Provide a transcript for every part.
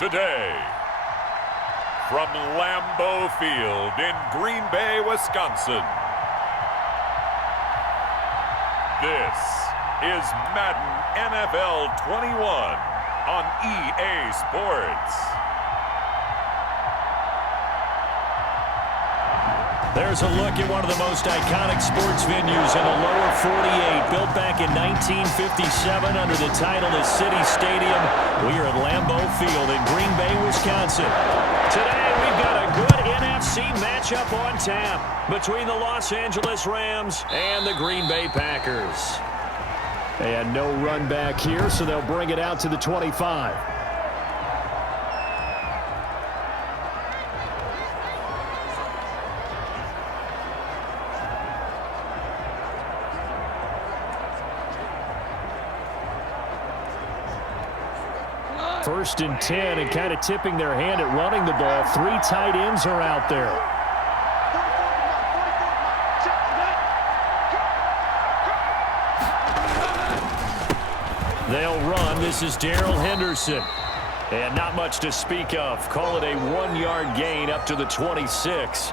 today. From Lambeau Field in Green Bay, Wisconsin. This is Madden NFL 21 on EA Sports. There's a look at one of the most iconic sports venues in the lower 48, built back in 1957 under the title of City Stadium. We are at Lambeau Field in Green Bay, Wisconsin. Today, we've got a good NFC matchup on tap between the Los Angeles Rams and the Green Bay Packers. And no run back here, so they'll bring it out to the 25. First and 10, and kind of tipping their hand at running the ball. Three tight ends are out there. They'll run. This is Darrell Henderson. And not much to speak of. Call it a 1-yard gain up to the 26.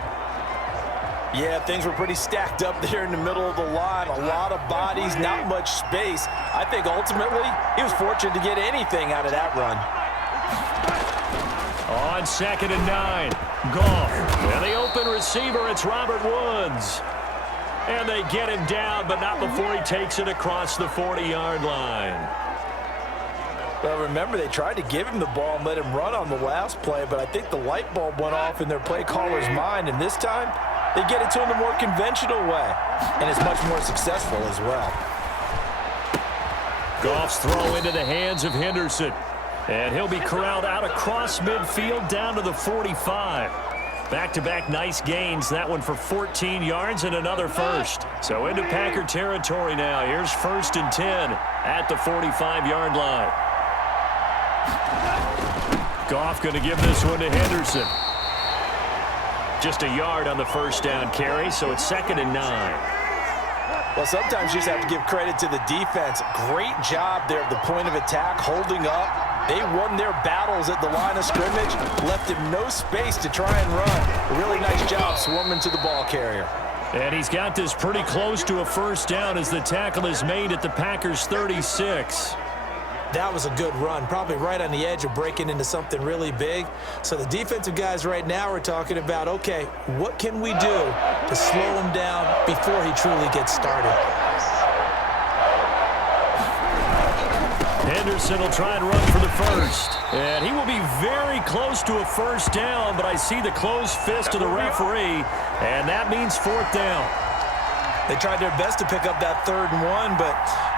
Yeah, things were pretty stacked up there in the middle of the line. A lot of bodies, not much space. I think ultimately he was fortunate to get anything out of that run. On 2nd and 9, Goff. And the open receiver, it's Robert Woods. And they get him down, but not before he takes it across the 40-yard line. Well, remember, they tried to give him the ball and let him run on the last play, but I think the light bulb went off in their play caller's mind, and this time they get it to him the more conventional way, and it's much more successful as well. Goff's throw into the hands of Henderson, and he'll be corralled out across midfield down to the 45. Back-to-back nice gains, that one for 14 yards and another first. So into Packer territory now. Here's 1st and 10 at the 45-yard line. Goff going to give this one to Henderson. Just a yard on the first down carry, so it's 2nd and 9. Well, sometimes you just have to give credit to the defense. Great job there at the point of attack, holding up. They won their battles at the line of scrimmage, left him no space to try and run. A really nice job swarming to the ball carrier. And he's got this pretty close to a first down as the tackle is made at the Packers' 36. That was a good run, probably right on the edge of breaking into something really big. So the defensive guys right now are talking about, okay, what can we do to slow him down before he truly gets started? Henderson will try and run for the first. And he will be very close to a first down, but I see the closed fist of the referee, and that means 4th down. They tried their best to pick up that 3rd and 1, but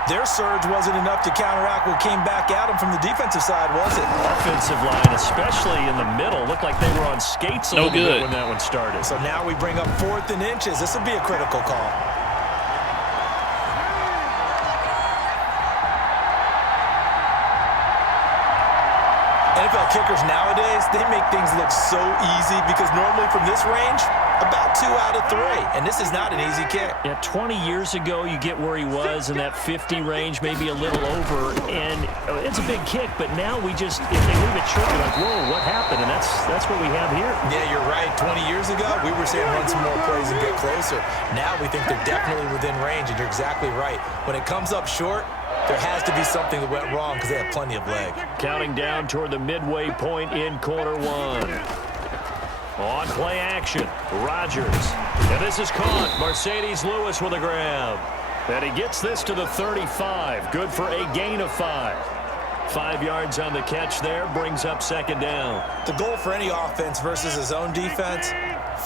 their surge wasn't enough to counteract what came back at them from the defensive side, was it? Offensive line, especially in the middle, looked like they were on skates a little bit when that one started. So now we bring up 4th and inches. This will be a critical call. NFL kickers nowadays, they make things look so easy because normally from this range, about 2 out of 3, and this is not an easy kick. Yeah, 20 years ago, you get where he was in that 50 range, maybe a little over, and it's a big kick, but now we just, if they leave it short, you're like, whoa, what happened? And that's what we have here. Yeah, you're right. 20 years ago, we were saying run some more plays and get closer. Now we think they're definitely within range, and you're exactly right. When it comes up short, there has to be something that went wrong because they have plenty of leg. Counting down toward the midway point in quarter 1. On play action, Rodgers. And this is caught. Mercedes Lewis with a grab. And he gets this to the 35. Good for a gain of 5. 5 yards on the catch there. Brings up 2nd down. The goal for any offense versus his own defense,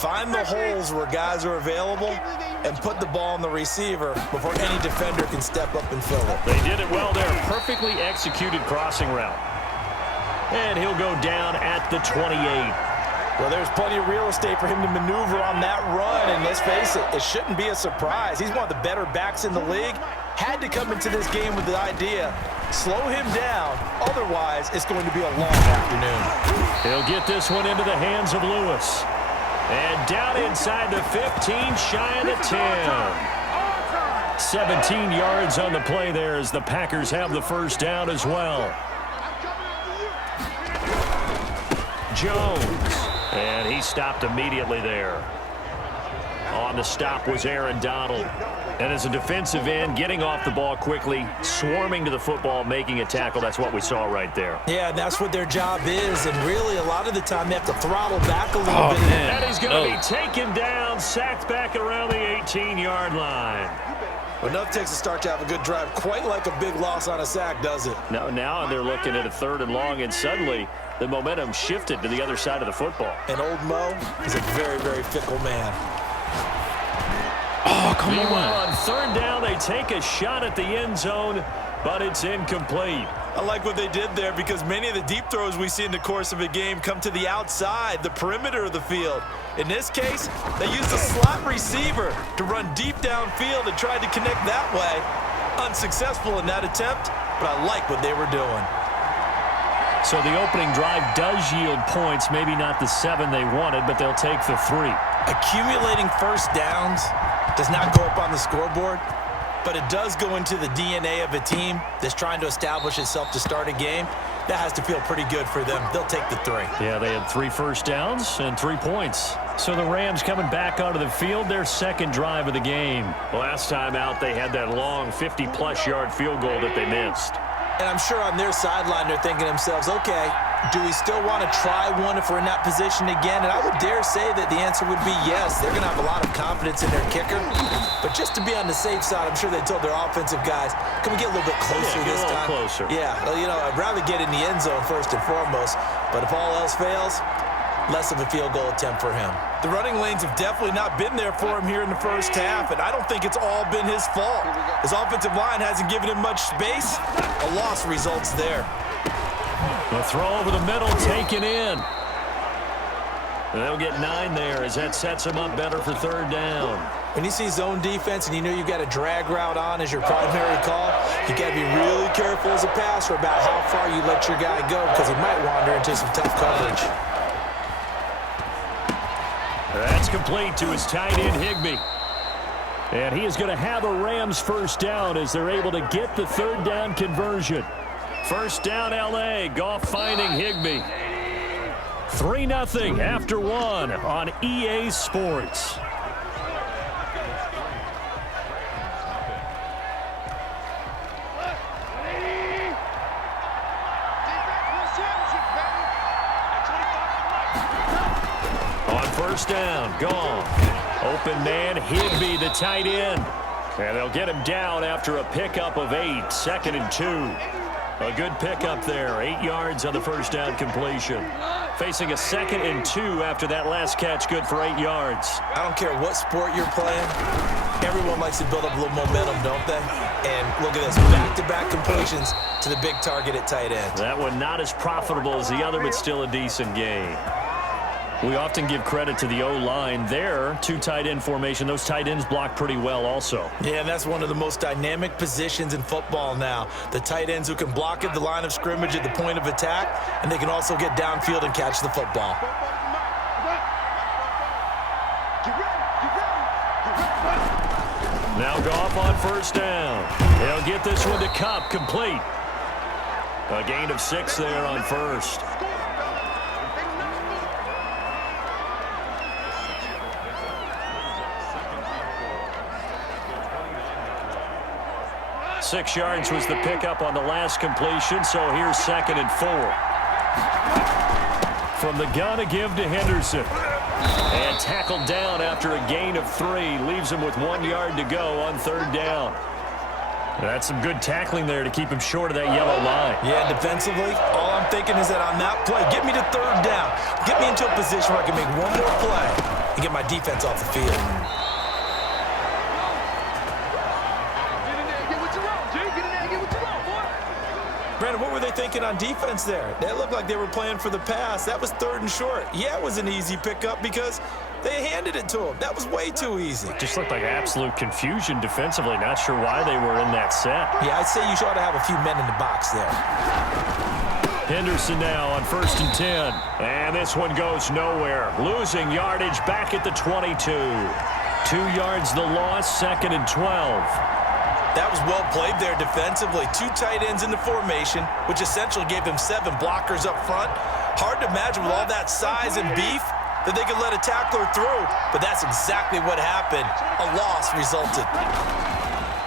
find the holes where guys are available and put the ball on the receiver before any defender can step up and fill it. They did it well there. Perfectly executed crossing route. And he'll go down at the 28. Well, there's plenty of real estate for him to maneuver on that run, and let's face it, it shouldn't be a surprise. He's one of the better backs in the league. Had to come into this game with the idea, slow him down, otherwise it's going to be a long afternoon. He'll get this one into the hands of Lewis. And down inside the 15, shy of the 10. 17 yards on the play there as the Packers have the first down as well. Jones. And he stopped immediately there. On the stop was Aaron Donald. And as a defensive end, getting off the ball quickly, swarming to the football, making a tackle. That's what we saw right there. Yeah, that's what their job is. And really, a lot of the time, they have to throttle back a little bit. And he's going to be taken down, sacked back around the 18-yard line. Enough takes to start to have a good drive. Quite like a big loss on a sack, does it? Now they're looking at a 3rd and long, and suddenly the momentum shifted to the other side of the football. And old Mo is a very, very fickle man. Oh, come Meanwhile, on. on 3rd down, they take a shot at the end zone, but it's incomplete. I like what they did there because many of the deep throws we see in the course of a game come to the outside, the perimeter of the field. In this case, they used a slot receiver to run deep downfield and tried to connect that way. Unsuccessful in that attempt, but I like what they were doing. So the opening drive does yield points, maybe not the 7 they wanted, but they'll take the 3. Accumulating first downs does not go up on the scoreboard, but it does go into the DNA of a team that's trying to establish itself to start a game. That has to feel pretty good for them. They'll take the 3. Yeah, they had 3 first downs and 3 points. So the Rams coming back onto the field, their 2nd drive of the game. Last time out, they had that long 50-plus yard field goal that they missed. And I'm sure on their sideline, they're thinking to themselves, okay, do we still want to try one if we're in that position again? And I would dare say that the answer would be yes. They're going to have a lot of confidence in their kicker. But just to be on the safe side, I'm sure they told their offensive guys, can we get a little bit closer this time? Closer. Yeah, well, you know, I'd rather get in the end zone first and foremost. But if all else fails, less of a field goal attempt for him. The running lanes have definitely not been there for him here in the first half, and I don't think it's all been his fault. His offensive line hasn't given him much space. A loss results there. The throw over the middle, taken in. They'll get 9 there as that sets them up better for 3rd down. When you see zone defense and you know you've got a drag route on as your primary call, you got to be really careful as a passer about how far you let your guy go because he might wander into some tough coverage. That's complete to his tight end, Higbee. And he is going to have a Rams 1st down as they're able to get the 3rd down conversion. 1st down, L.A. Goff finding Higbee. 3-0 after 1 on EA Sports. On 1st down, Goff. Open man, Higbee, the tight end. And they'll get him down after a pickup of 8, 2nd and 2. A good pickup there, 8 yards on the 1st down completion. Facing a 2nd and 2 after that last catch, good for 8 yards. I don't care what sport you're playing. Everyone likes to build up a little momentum, don't they? And look at this, back-to-back completions to the big target at tight end. That one not as profitable as the other, but still a decent game. We often give credit to the O-line there. 2 tight end formation. Those tight ends block pretty well also. Yeah, and that's one of the most dynamic positions in football now. The tight ends who can block at the line of scrimmage at the point of attack, and they can also get downfield and catch the football. Now Goff on 1st down. They'll get this one to Kupp, complete. A gain of 6 there on 1st. 6 yards was the pickup on the last completion, so here's 2nd and 4. From the gun, a give to Henderson. And tackled down after a gain of 3. Leaves him with 1 yard to go on 3rd down. That's some good tackling there to keep him short of that yellow line. Yeah, defensively, all I'm thinking is that on that play, get me to 3rd down. Get me into a position where I can make one more play and get my defense off the field. Brandon, what were they thinking on defense there? They looked like they were playing for the pass. That was 3rd and short. Yeah, it was an easy pickup because they handed it to him. That was way too easy. Just looked like absolute confusion defensively. Not sure why they were in that set. Yeah, I'd say you ought to have a few men in the box there. Henderson now on 1st and 10. And this one goes nowhere. Losing yardage back at the 22. 2 yards the loss, 2nd and 12. That was well played there defensively. 2 tight ends in the formation, which essentially gave them 7 blockers up front. Hard to imagine with all that size and beef that they could let a tackler through, but that's exactly what happened. A loss resulted.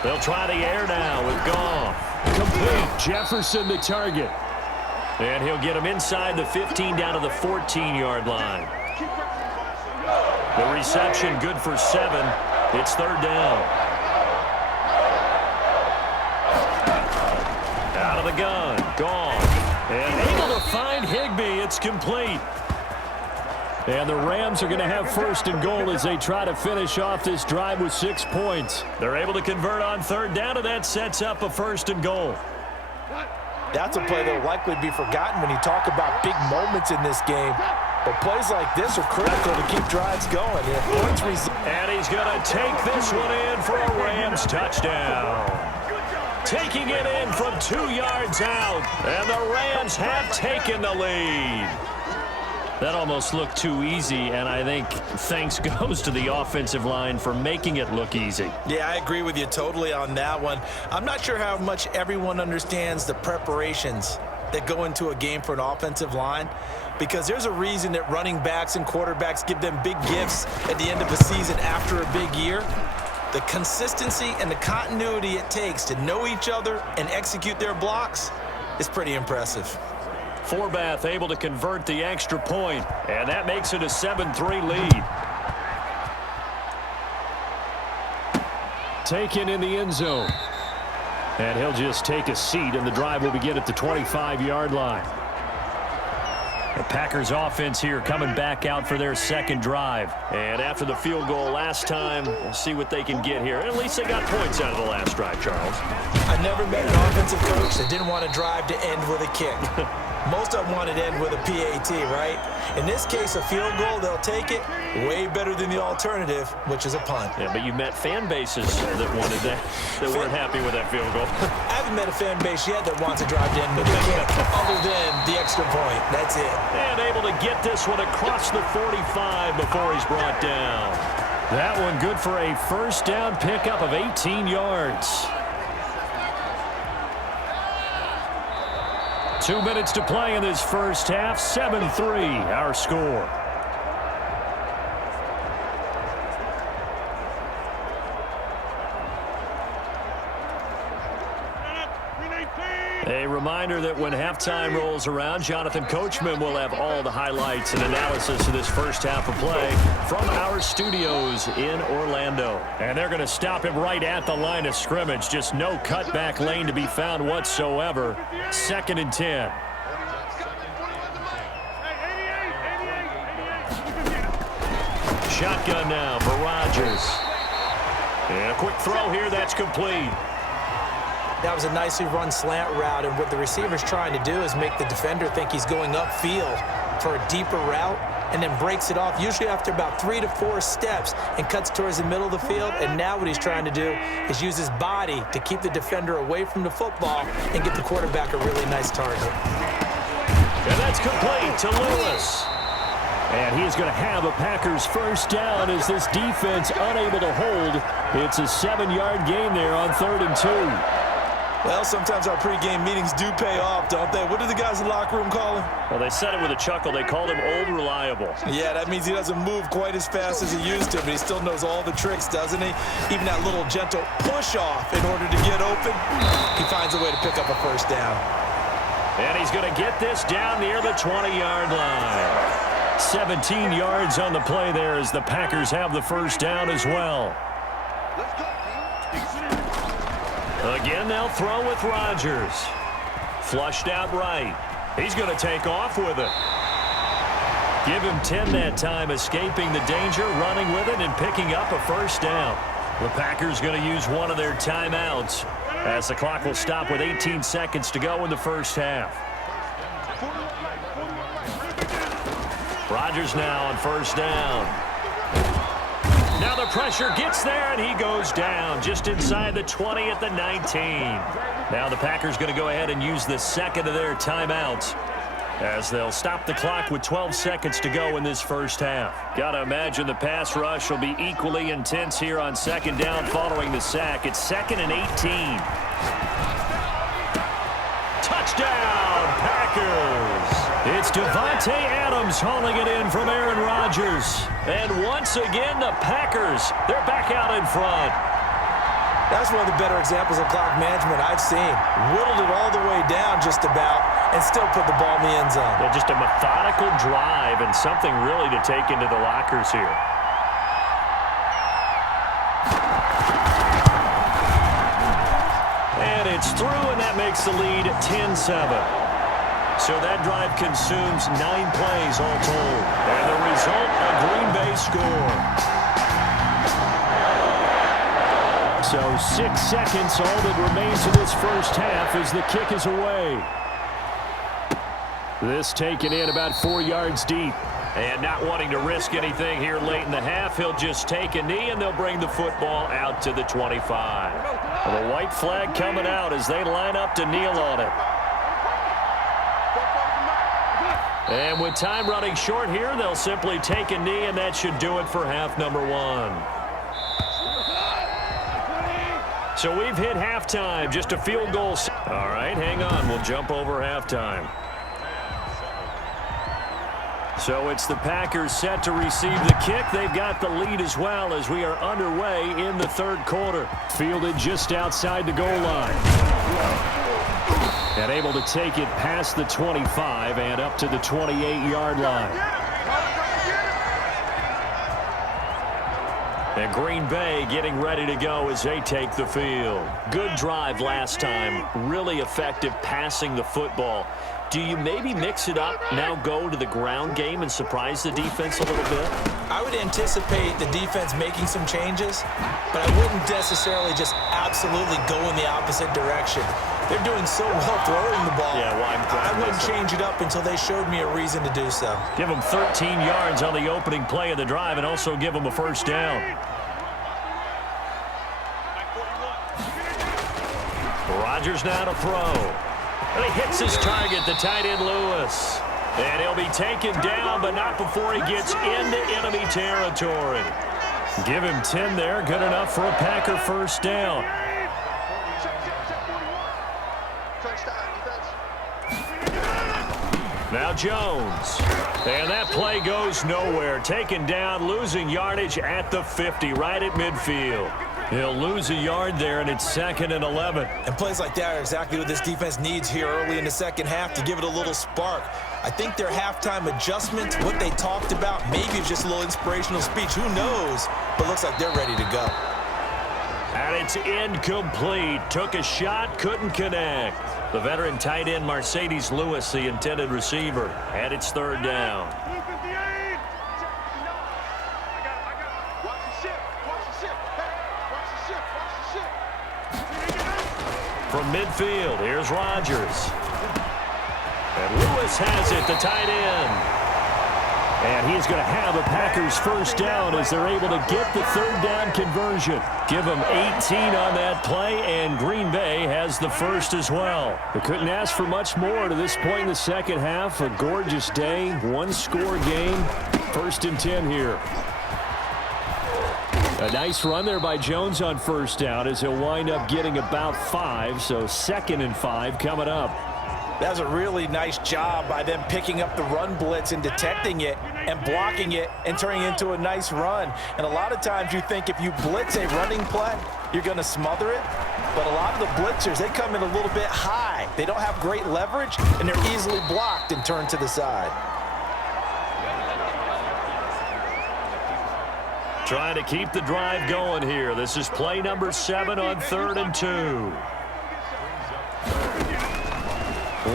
They'll try the air now with Goff. Complete. Jefferson the target. And he'll get him inside the 15 down to the 14-yard line. The reception good for 7. It's third down. Out of the gun. Goff. And able to find Higbee. It's complete. And the Rams are going to have first and goal as they try to finish off this drive with 6 points. They're able to convert on third down, and that sets up a first and goal. That's a play that will likely be forgotten when you talk about big moments in this game. But plays like this are critical to keep drives going. And he's going to take this one in for a Rams touchdown. Taking it in from 2 yards out. And the Rams have taken the lead. That almost looked too easy, and I think thanks goes to the offensive line for making it look easy. Yeah, I agree with you totally on that one. I'm not sure how much everyone understands the preparations that go into a game for an offensive line, because there's a reason that running backs and quarterbacks give them big gifts at the end of a season after a big year. The consistency and the continuity it takes to know each other and execute their blocks is pretty impressive. Forbath able to convert the extra point, and that makes it a 7-3 lead. Taken in the end zone. And he'll just take a seat, and the drive will begin at the 25-yard line. The Packers offense here coming back out for their second drive. And after the field goal last time, we'll see what they can get here. At least they got points out of the last drive, Charles. I never met an offensive coach that didn't want a drive to end with a kick. Most of them want it to end with a PAT, right? In this case, a field goal, they'll take it. Way better than the alternative, which is a punt. Yeah, but you met fan bases that wanted that, that weren't happy with that field goal. I haven't met a fan base yet that wants a drive to end with a kick, other than the extra point. That's it. And able to get this one across the 45 before he's brought down. That one good for a first down pickup of 18 yards. 2 minutes to play in this first half. 7-3, our score. A reminder that when halftime rolls around, Jonathan Coachman will have all the highlights and analysis of this first half of play from our studios in Orlando. And they're going to stop him right at the line of scrimmage. Just no cutback lane to be found whatsoever. 2nd and 10. Shotgun now for Rodgers. And a quick throw here, that's complete. That was a nicely run slant route, and what the receiver's trying to do is make the defender think he's going upfield for a deeper route, and then breaks it off, usually after about 3 to 4 steps, and cuts towards the middle of the field. And now what he's trying to do is use his body to keep the defender away from the football and get the quarterback a really nice target. And that's complete to Lewis. And he is going to have a Packers first down as this defense unable to hold. It's a 7-yard gain there on 3rd and 2. Well, sometimes our pregame meetings do pay off, don't they? What do the guys in the locker room call him? Well, they said it with a chuckle. They called him Old Reliable. Yeah, that means he doesn't move quite as fast as he used to, but he still knows all the tricks, doesn't he? Even that little gentle push-off in order to get open, he finds a way to pick up a first down. And he's going to get this down near the 20-yard line. 17 yards on the play there as the Packers have the first down as well. Again, they'll throw with Rodgers. Flushed out right. He's going to take off with it. Give him 10 that time, escaping the danger, running with it, and picking up a first down. The Packers going to use one of their timeouts as the clock will stop with 18 seconds to go in the first half. Rodgers now on first down. Now the pressure gets there, and he goes down just inside the 20 at the 19. Now the Packers going to go ahead and use the second of their timeouts as they'll stop the clock with 12 seconds to go in this first half. Got to imagine the pass rush will be equally intense here on second down following the sack. It's 2nd and 18. Touchdown, Packers! It's Davante Adams hauling it in from Aaron Rodgers. And once again, the Packers, they're back out in front. That's one of the better examples of clock management I've seen. Whittled it all the way down just about and still put the ball in the end zone. Yeah, just a methodical drive and something really to take into the lockers here. And it's through, and that makes the lead 10-7. So that drive consumes 9 plays all told. And the result, a Green Bay score. So 6 seconds, all that remains of this first half as the kick is away. This taken in about 4 yards deep. And not wanting to risk anything here late in the half, he'll just take a knee and they'll bring the football out to the 25. The white flag coming out as they line up to kneel on it. And with time running short here, they'll simply take a knee, and that should do it for half number 1. So we've hit halftime, just a field goal. All right, hang on. We'll jump over halftime. So it's the Packers set to receive the kick. They've got the lead as well as we are underway in the third quarter. Fielded just outside the goal line. And able to take it past the 25 and up to the 28-yard line. And Green Bay getting ready to go as they take the field. Good drive last time. Really effective passing the football. Do you maybe mix it up, now go to the ground game and surprise the defense a little bit? I would anticipate the defense making some changes, but I wouldn't necessarily just absolutely go in the opposite direction. They're doing so well throwing the ball. Yeah, well, I wouldn't change it up until they showed me a reason to do so. Give them 13 yards on the opening play of the drive and also give them a first down. Rodgers now to throw. And he hits his target, the tight end Lewis. And he'll be taken down, but not before he gets into enemy territory. Give him 10 there, good enough for a Packer first down. Now Jones. And that play goes nowhere. Taken down, losing yardage at the 50, right at midfield. He'll lose a yard there, and it's 2nd and 11. And plays like that are exactly what this defense needs here early in the second half to give it a little spark. I think their halftime adjustment, what they talked about, maybe it's just a little inspirational speech. Who knows? But looks like they're ready to go. And it's incomplete. Took a shot, couldn't connect. The veteran tight end Mercedes Lewis, the intended receiver. And it's 3rd down. From midfield, here's Rodgers. And Lewis has it, the tight end. And he's going to have a Packers first down as they're able to get the 3rd down conversion. Give them 18 on that play, and Green Bay has the first as well. They couldn't ask for much more to this point in the second half. A gorgeous day, 1-score game. 1st and 10 here. A nice run there by Jones on first down as he'll wind up getting about 5. So 2nd and 5 coming up. That was a really nice job by them picking up the run blitz and detecting it and blocking it and turning it into a nice run. And a lot of times you think if you blitz a running play, you're going to smother it. But a lot of the blitzers, they come in a little bit high. They don't have great leverage, and they're easily blocked and turned to the side. Trying to keep the drive going here. This is play number 7 on 3rd and 2.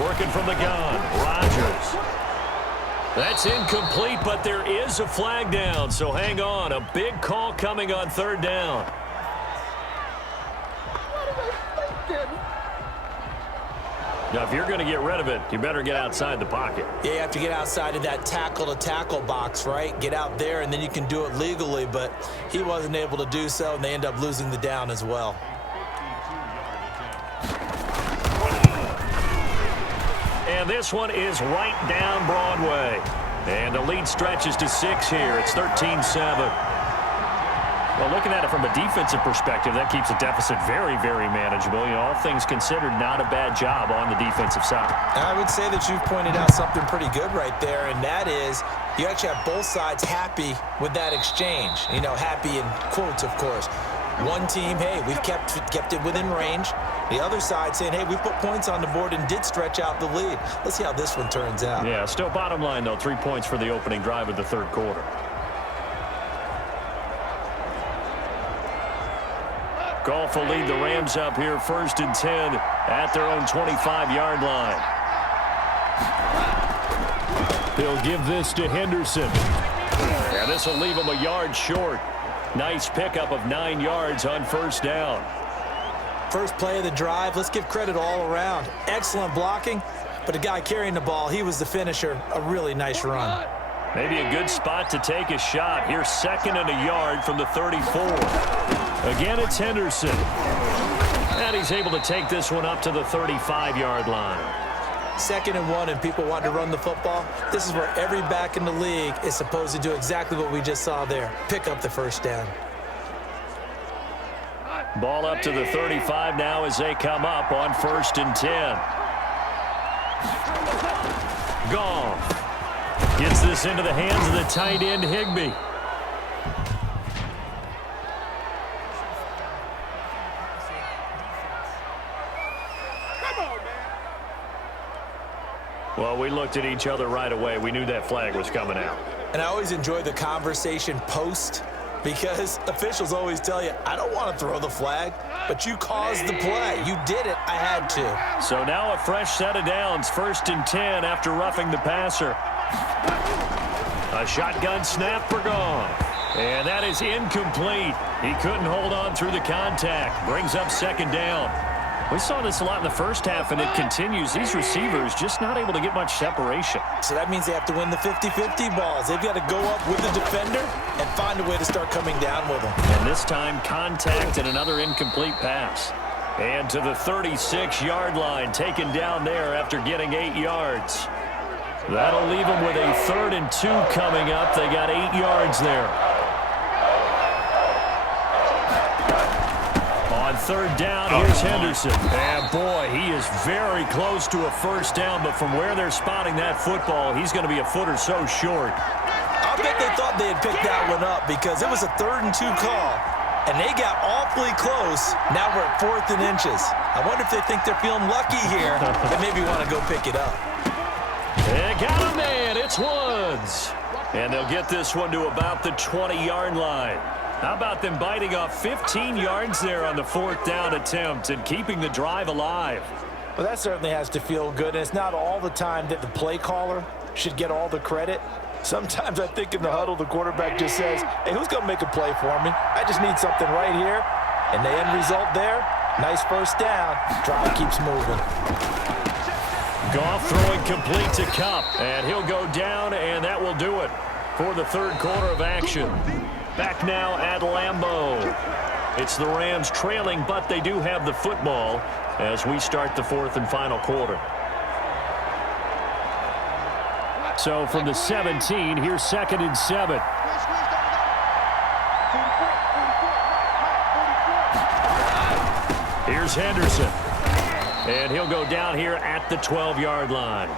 Working from the gun, Rodgers. That's incomplete, but there is a flag down, so hang on. A big call coming on 3rd down. Now, if you're going to get rid of it, you better get outside the pocket. Yeah, you have to get outside of that tackle-to-tackle box, right? Get out there, and then you can do it legally, but he wasn't able to do so, and they end up losing the down as well. And this one is right down Broadway. And the lead stretches to 6 here. It's 13-7. Well, looking at it from a defensive perspective, that keeps a deficit very, very manageable. You know, all things considered, not a bad job on the defensive side. I would say that you've pointed out something pretty good right there, and that is you actually have both sides happy with that exchange. You know, happy in quotes, of course. One team, hey, we've kept it within range. The other side saying, hey, we put points on the board and did stretch out the lead. Let's see how this one turns out. Yeah, still bottom line, though, 3 points for the opening drive of the third quarter. Goff will lead the Rams up here 1st and 10 at their own 25-yard line. He'll give this to Henderson. And this will leave him a yard short. Nice pickup of 9 yards on 1st down. First play of the drive, let's give credit all around. Excellent blocking, but the guy carrying the ball, he was the finisher. A really nice run. Maybe a good spot to take a shot. Here's 2nd and a yard from the 34. Again, it's Henderson. And he's able to take this one up to the 35-yard line. 2nd and 1, and people want to run the football. This is where every back in the league is supposed to do exactly what we just saw there. Pick up the 1st down. Ball up to the 35 now as they come up on 1st and 10. Goff gets this into the hands of the tight end, Higbee. Well, we looked at each other right away. We knew that flag was coming out. And I always enjoy the conversation post, because officials always tell you, I don't want to throw the flag, but you caused the play. You did it. I had to. So now a fresh set of downs. 1st and 10 after roughing the passer. A shotgun snap for Goff. And that is incomplete. He couldn't hold on through the contact. Brings up 2nd down. We saw this a lot in the first half, and it continues. These receivers just not able to get much separation. So that means they have to win the 50-50 balls. They've got to go up with the defender and find a way to start coming down with them. And this time, contact and another incomplete pass. And to the 36-yard line, taken down there after getting 8 yards. That'll leave them with a 3rd and 2 coming up. They got 8 yards there. On 3rd down, here's Henderson. And boy, he is very close to a 1st down, but from where they're spotting that football, he's going to be a foot or so short. I bet they thought they had picked that one up because it was a 3rd and 2 call, and they got awfully close. Now we're at 4th and inches. I wonder if they think they're feeling lucky here and maybe want to go pick it up. They got him, man. It's Woods. And they'll get this one to about the 20-yard line. How about them biting off 15 yards there on the 4th down attempt and keeping the drive alive? Well, that certainly has to feel good, and it's not all the time that the play caller should get all the credit. Sometimes I think in the huddle, the quarterback just says, hey, who's going to make a play for me? I just need something right here. And the end result there, nice 1st down. Drive keeps moving. Goff throwing complete to Kupp, and he'll go down, and that will do it for the third quarter of action. Back now at Lambeau. It's the Rams trailing, but they do have the football as we start the 4th and final quarter. So from the 17, here's 2nd and 7. Here's Henderson. And he'll go down here at the 12-yard line.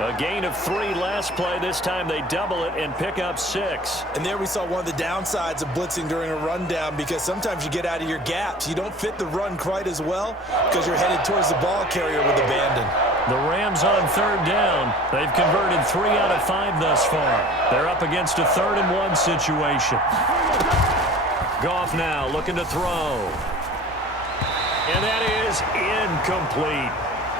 A gain of 3 last play. This time they double it and pick up 6. And there we saw one of the downsides of blitzing during a rundown, because sometimes you get out of your gaps. You don't fit the run quite as well because you're headed towards the ball carrier with abandon. The Rams on 3rd down. They've converted 3 out of 5 thus far. They're up against a 3rd and 1 situation. Goff now looking to throw. And that is incomplete.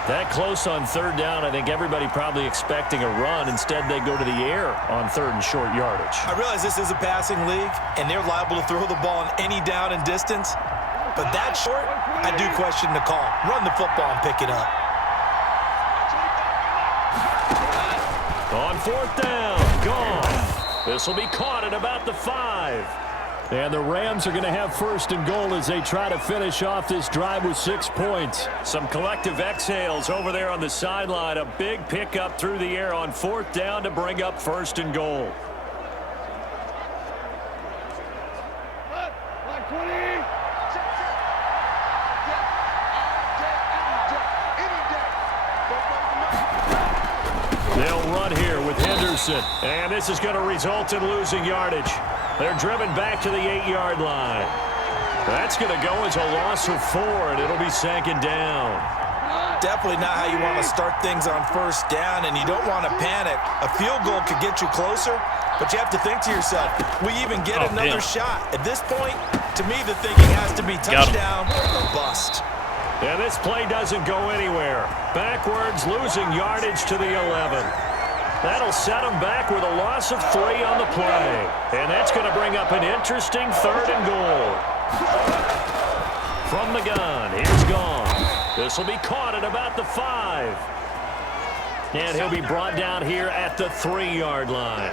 That close on 3rd down, I think everybody probably expecting a run. Instead, they go to the air on 3rd and short yardage. I realize this is a passing league, and they're liable to throw the ball on any down and distance. But that short, I do question the call. Run the football and pick it up. On 4th down, gone. This will be caught at about the 5. And the Rams are going to have 1st and goal as they try to finish off this drive with 6 points. Some collective exhales over there on the sideline. A big pickup through the air on 4th down to bring up 1st and goal. Henderson. And this is going to result in losing yardage. They're driven back to the 8-yard line. That's going to go as a loss of 4, and it'll be 2nd down. Definitely not how you want to start things on 1st down, and you don't want to panic. A field goal could get you closer, but you have to think to yourself, we even get another shot. At this point, to me, the thinking has to be touchdown or bust. And this play doesn't go anywhere. Backwards, losing yardage to the 11. That'll set them back with a loss of 3 on the play. And that's going to bring up an interesting 3rd and goal. From the gun, here's Gone. This will be caught at about the 5. And he'll be brought down here at the 3-yard line.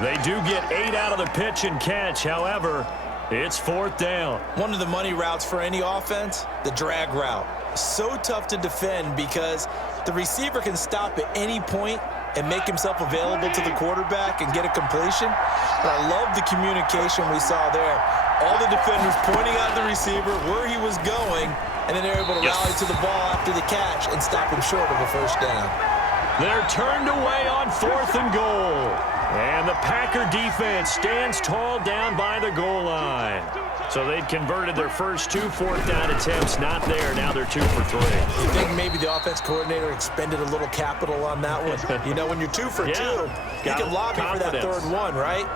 They do get 8 out of the pitch and catch. However, it's 4th down. One of the money routes for any offense, the drag route. So tough to defend because the receiver can stop at any point and make himself available to the quarterback and get a completion. But I love the communication we saw there. All the defenders pointing out the receiver where he was going, and then they're able to rally to the ball after the catch and stop him short of a 1st down. They're turned away on 4th and goal. And the Packer defense stands tall down by the goal line. So they've converted their first 2 4th down attempts. Not there. Now they're 2 for 3. You think maybe the offense coordinator expended a little capital on that one? You know, when you're 2 for 2, you can lobby for that 3rd one, right?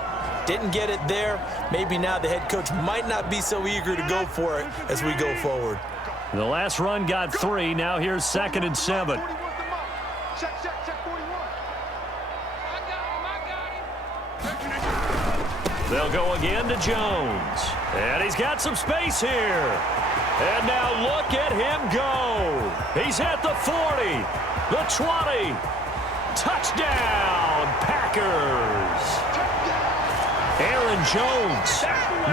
Didn't get it there. Maybe now the head coach might not be so eager to go for it as we go forward. The last run got 3. Now here's 2nd and 7. They'll go again to Jones. And he's got some space here. And now look at him go. He's at the 40, the 20. Touchdown, Packers. Aaron Jones,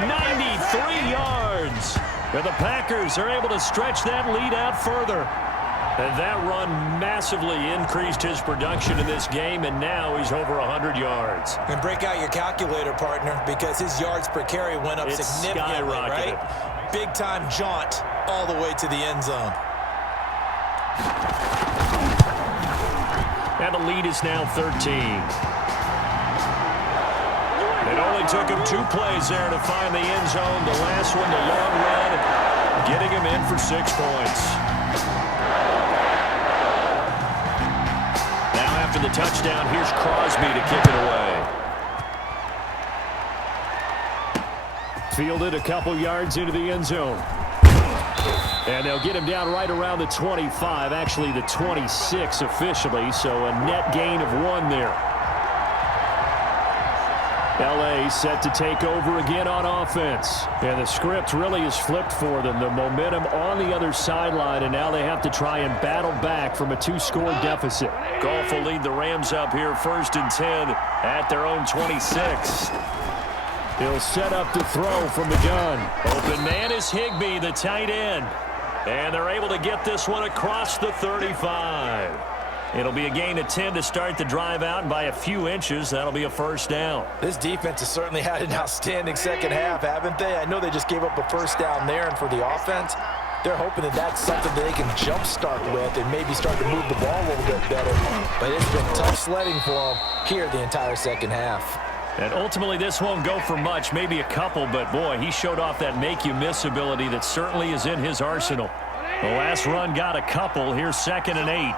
93 yards. And the Packers are able to stretch that lead out further. And that run massively increased his production in this game, and now he's over 100 yards. And break out your calculator, partner, because his yards per carry went up significantly, right? Big-time jaunt all the way to the end zone. And the lead is now 13. It only took him 2 plays there to find the end zone. The last one, the long run, getting him in for 6 points. After the touchdown, here's Crosby to kick it away. Fielded a couple yards into the end zone. And they'll get him down right around the 25, actually the 26 officially, so a net gain of 1 there. L.A. set to take over again on offense. And the script really is flipped for them. The momentum on the other sideline, and now they have to try and battle back from a 2-score deficit. Goff will lead the Rams up here 1st and 10 at their own 26. He'll set up to throw from the gun. Open man is Higbee, the tight end. And they're able to get this one across the 35. It'll be a gain of 10 to start the drive out, and by a few inches, that'll be a 1st down. This defense has certainly had an outstanding 2nd half, haven't they? I know they just gave up a 1st down there, and for the offense, they're hoping that that's something that they can jumpstart with and maybe start to move the ball a little bit better. But it's been tough sledding for them here the entire 2nd half. And ultimately, this won't go for much, maybe a couple, but boy, he showed off that make-you-miss ability that certainly is in his arsenal. The last run got a couple. Here's 2nd and 8.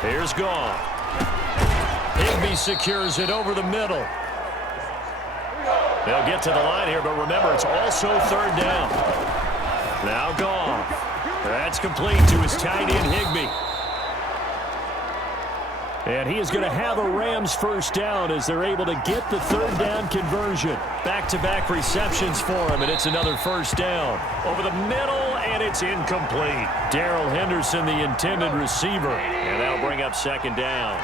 Here's Goff. Higbee secures it over the middle. They'll get to the line here, but remember, it's also 3rd down. Now Goff. That's complete to his tight end, Higbee. And he is going to have a Rams 1st down as they're able to get the 3rd down conversion. Back-to-back receptions for him, and it's another 1st down. Over the middle, and it's incomplete. Darrell Henderson, the intended receiver, and that'll bring up 2nd down.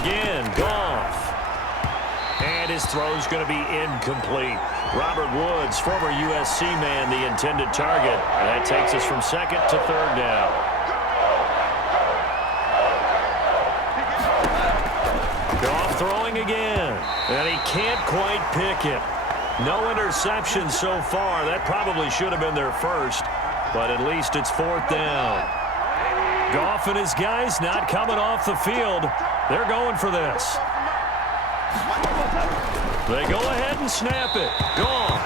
Again, Goff. And his throw's going to be incomplete. Robert Woods, former USC man, the intended target. And that takes us from 2nd to 3rd down. Goff throwing again. And he can't quite pick it. No interceptions so far. That probably should have been their first, but at least it's 4th down. Goff and his guys not coming off the field. They're going for this. They go ahead and snap it. Gone.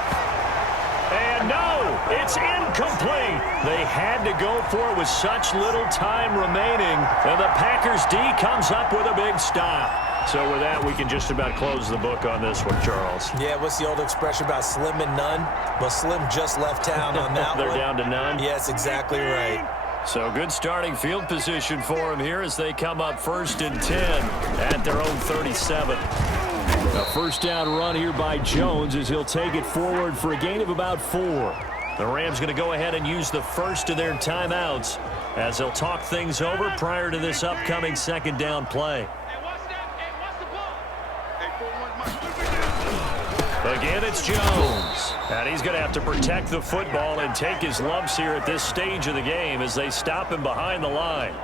And no, it's incomplete. They had to go for it with such little time remaining, and the Packers D comes up with a big stop. So with that, we can just about close the book on this one, Charles. Yeah, what's the old expression about slim and none? Well, Slim just left town on that They're one. down to none? Yes, exactly right. So good starting field position for them here as they come up 1st and 10 at their own 37. A first down run here by Jones as he'll take it forward for a gain of about 4. The Rams going to go ahead and use the first of their timeouts as they'll talk things over prior to this upcoming 2nd down play. Again, it's Jones. And he's going to have to protect the football and take his lumps here at this stage of the game as they stop him behind the line.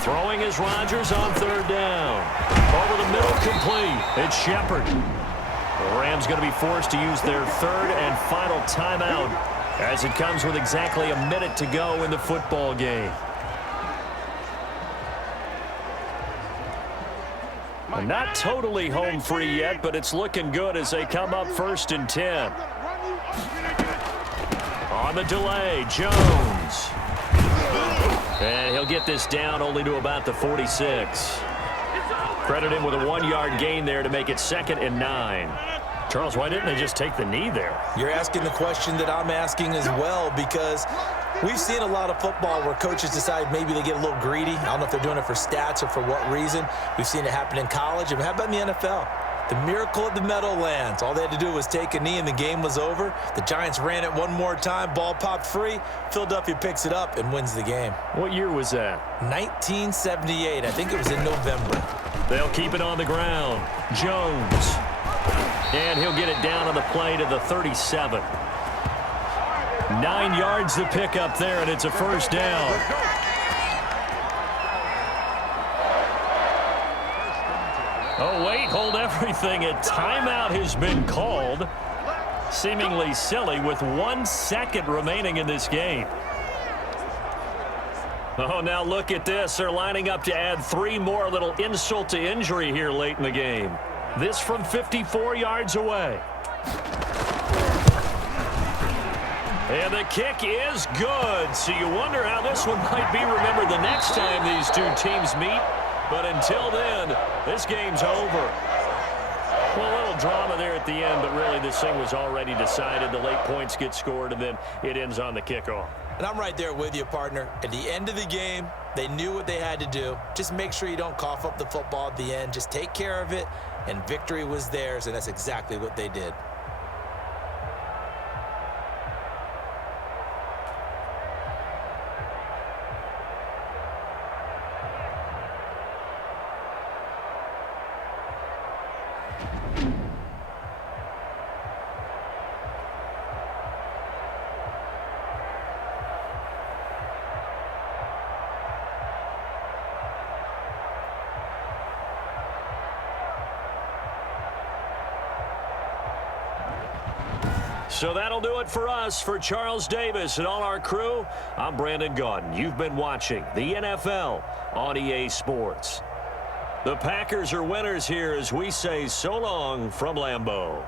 Throwing is Rodgers on 3rd down. Over the middle, complete. It's Shepard. The Rams going to be forced to use their 3rd and final timeout as it comes with exactly a minute to go in the football game. Not totally home free yet, but it's looking good as they come up 1st and 10. On the delay, Jones. And he'll get this down only to about the 46. Credit him with a 1-yard gain there to make it 2nd and 9. Charles, why didn't they just take the knee there? You're asking the question that I'm asking as well, because we've seen a lot of football where coaches decide maybe they get a little greedy. I don't know if they're doing it for stats or for what reason. We've seen it happen in college. And how about in the NFL? The miracle of the Meadowlands. All they had to do was take a knee and the game was over. The Giants ran it one more time. Ball popped free. Philadelphia picks it up and wins the game. What year was that? 1978. I think it was in November. They'll keep it on the ground. Jones. And he'll get it down on the play to the 37. 9 yards to pick up there, and it's a first down. Oh, wait, hold everything. A timeout has been called. Seemingly silly with 1 second remaining in this game. Oh, now look at this. They're lining up to add 3 more, a little insult to injury here late in the game. This from 54 yards away. And the kick is good. So you wonder how this one might be remembered the next time these two teams meet. But until then, this game's over. Well, a little drama there at the end, but really this thing was already decided. The late points get scored, and then it ends on the kickoff. And I'm right there with you, partner. At the end of the game, they knew what they had to do. Just make sure you don't cough up the football at the end. Just take care of it, and victory was theirs, and that's exactly what they did. So that'll do it for us. For Charles Davis and all our crew, I'm Brandon Gaudin. You've been watching the NFL on EA Sports. The Packers are winners here as we say so long from Lambeau.